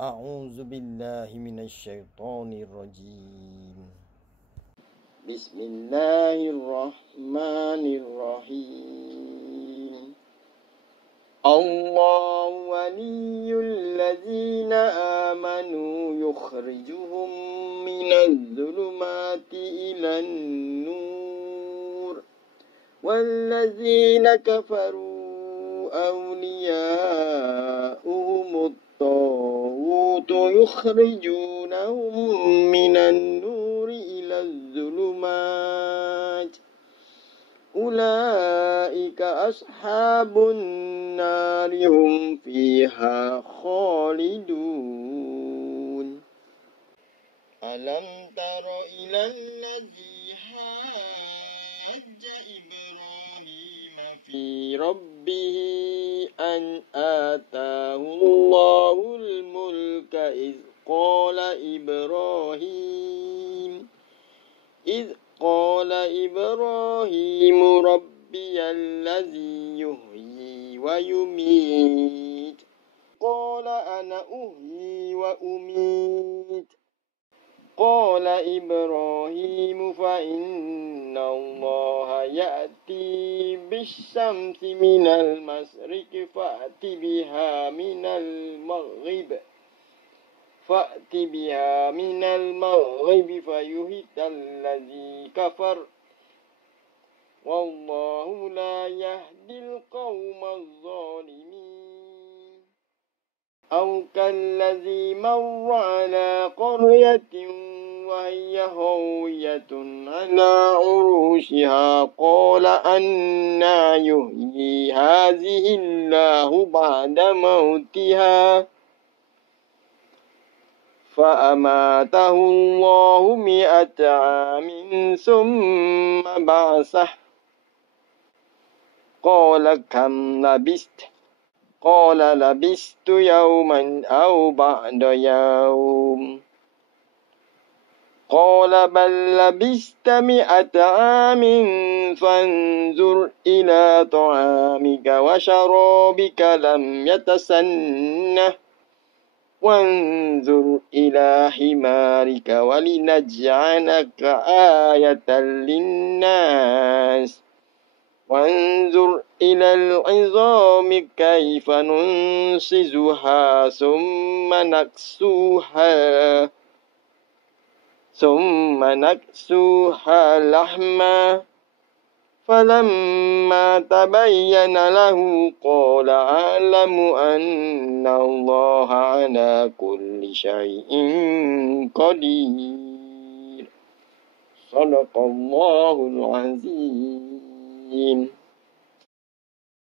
أعوذ بالله من الشيطان الرجيم. بسم الله الرحمن الرحيم. الله ولي الذين آمنوا يخرجهم من الظلمات إلى النور والذين كفروا أولياؤهم الطاغوت يخرجونهم من النور إلى الظلمات أولئك أصحاب النار هم فيها خالدون. ألم تر إلى الذي حاج إبراهيم في ربه أن آتاه الله الملك إذ قال إبراهيم ربي الذي يحيي ويميت قال أنا أحيي وأميت قال إبراهيم فإن الله يأتي بالشمس من المشرق فأت بها من المغرب فيهت الذي كفر والله لا يهدي القوم الظالمين. أو كالذي مر على قرية وهي خاوية على عروشها قال أنى يحيي هذه الله بعد موتها فأماته الله 100 عام ثم بعثه قال كم لبثت قال لبثت يوما أو بعد يوم قال بل لبثت 100 عام فانظر إلى طعامك وشرابك لم يتسنه وانظر إلى حمارك ولنجعلك آية للناس وانظر إلى العظام كيف ننشزها ثم نكسوها لحما فلما تبين له قال أعلم أن الله على كل شيء قدير. صدق الله العظيم.